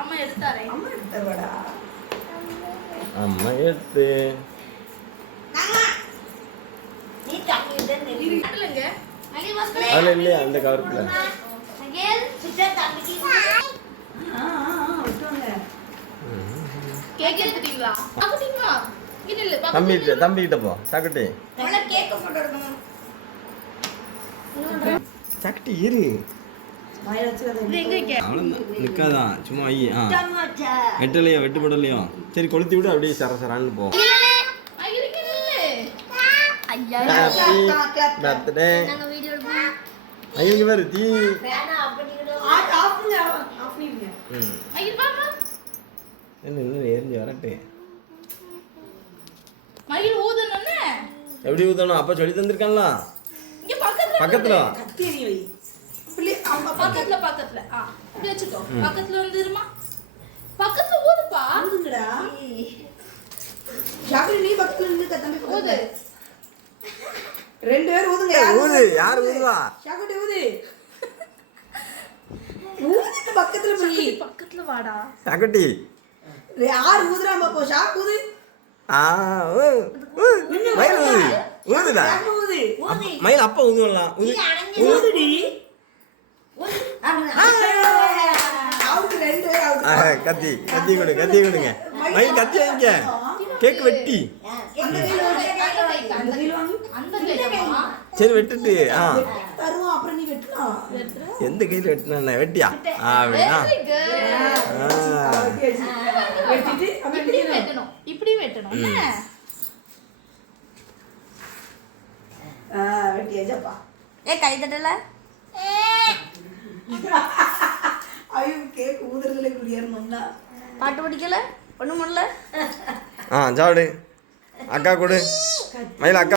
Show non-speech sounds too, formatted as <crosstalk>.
அம்மா எடுத்தாரே. அம்மா எடுத்தவடா அம்மா எடுத்து. அதில் இல்லையா அந்த கவருக்குள்ள. இல்ல தம்பி தம்பிக்கிட்ட போ. சக்கட்டி. சக்கட்டி இரு. நிற்காதான் சும்மா ஐயே ஆ. வெட்டலையோ வெட்டுப்படலையோ? சரி கொளுத்தி விடு அப்படியே சர சரான்னு போ. ஐயோ. இருக்கு இல்ல ஐயா ஹாப்பி பர்த்டே ஐயோ இங்க பாரு தீ. என்ன இன்னும் எரிஞ்சு வரட்டு. மயில் எப்படி ஊத்தணும் அப்பா சொல்லி தந்திருக்கான்ல. இங்க பக்கத்துல பக்கத்துல பக்கத்துல. ஆ இப்படி வச்சுக்கோ. பக்கத்துல வந்துருமா பக்கத்துல ஊதுப்பா ஊதுங்கடா ஷாக்ரி நீ பக்கத்துல நின்னு தம்பி ஊது ரெண்டு பேரும் ஊதுங்க ஊது யார் ஊதுவா ஷாக்குட்டி ஊது ஊது பக்கத்துல புள்ளி பக்கத்துல வாடா. சக்கட்டி யார் ஊதுறாம போ. ஷாக் ஊது. ஆ ஊ, ஊ. மயில் ஊது. ஊதுடா. ஷாக் ஊது. அப்ப- மயில் அப்பா ஊதுவலாம் ஊது. ஊதுடி அவுட் ரெண்டு பேரும் அவுட் ஆ, கத்தி கத்தி கொடு கத்தி கொடுங்க. மயில் கத்தி வைங்க கேக் வெட்டி. அந்த கையில வாங்கி அந்த கையில வாங்கி அந்த கையிலமா சரி வெட்டுட்டு ஆ. தருவோம் அப்புறம் நீ வெட்டலாம் எந்த கையில் வெட்டினா. வெட்டியா அப்படின்னா அப்புறம் இப்படி வெட்டணும். ஏ கை தட்டல? <laughs> ஐயோ கேக் ஊதுறதுல குடியேறணும்னா பாட்டு படிக்கல? ஒண்ணும் பண்ணல? ஆ சாப்பிடு. அக்கா கொடு. மயில் அக்கா